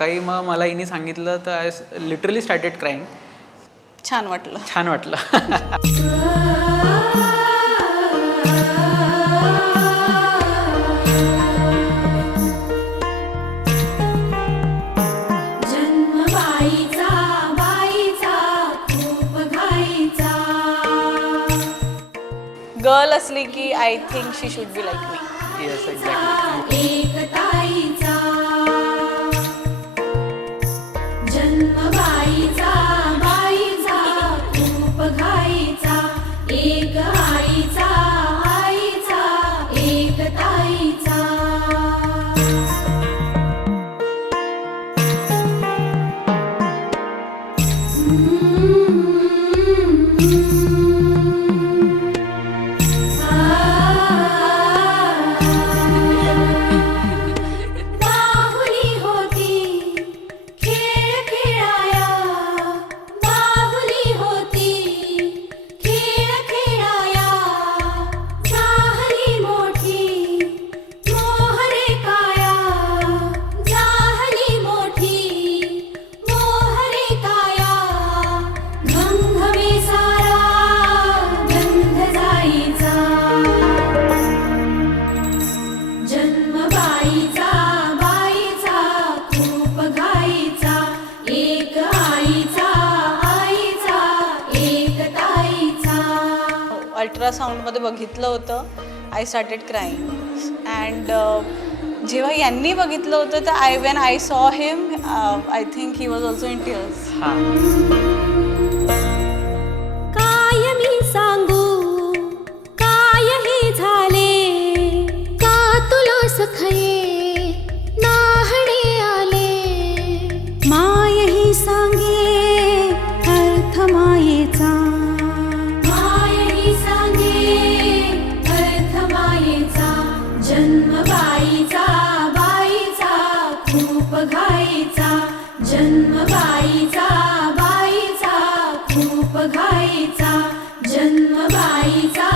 सकाळी मग मला हिने सांगितलं तर आय लिटरली स्टार्टेड क्राईंग. छान वाटलं. छान वाटलं. गर्ल असली की I think she should be like me. Yes exactly. एकताईचा जन्मबाईचा बाईचा खूप घाईचा एक आईचा आईचा एकताईचा. बाहुली होती खेळ खेळाया बाहुली होती खेळ खेळाया झाली मोठी मोहरे काया झाली मोठी मोहरे काया गंधवे सारा गंध जाईचा जन्मबाईचा बाईचा खूप घाईचा एक आईचा आईचा एक ताईचा. अल्ट्रासाऊंडमध्ये बघितलं होतं. आय स्टार्टेड क्राईंग अँड जेव्हा यांनी बघितलं होतं तर when I saw him I think he was also in tears. हां. काय मी सांगू काय हे झाले का तुला सखये नाहणे आले माय ही सांगे अर्थ मायेचा माय ही सांगे अर्थ मायेचा जन्मबाईचा बाईचा खूप घाईचा जन्मबाईचा बाईचा खूप घाईचा जन्मबाईचा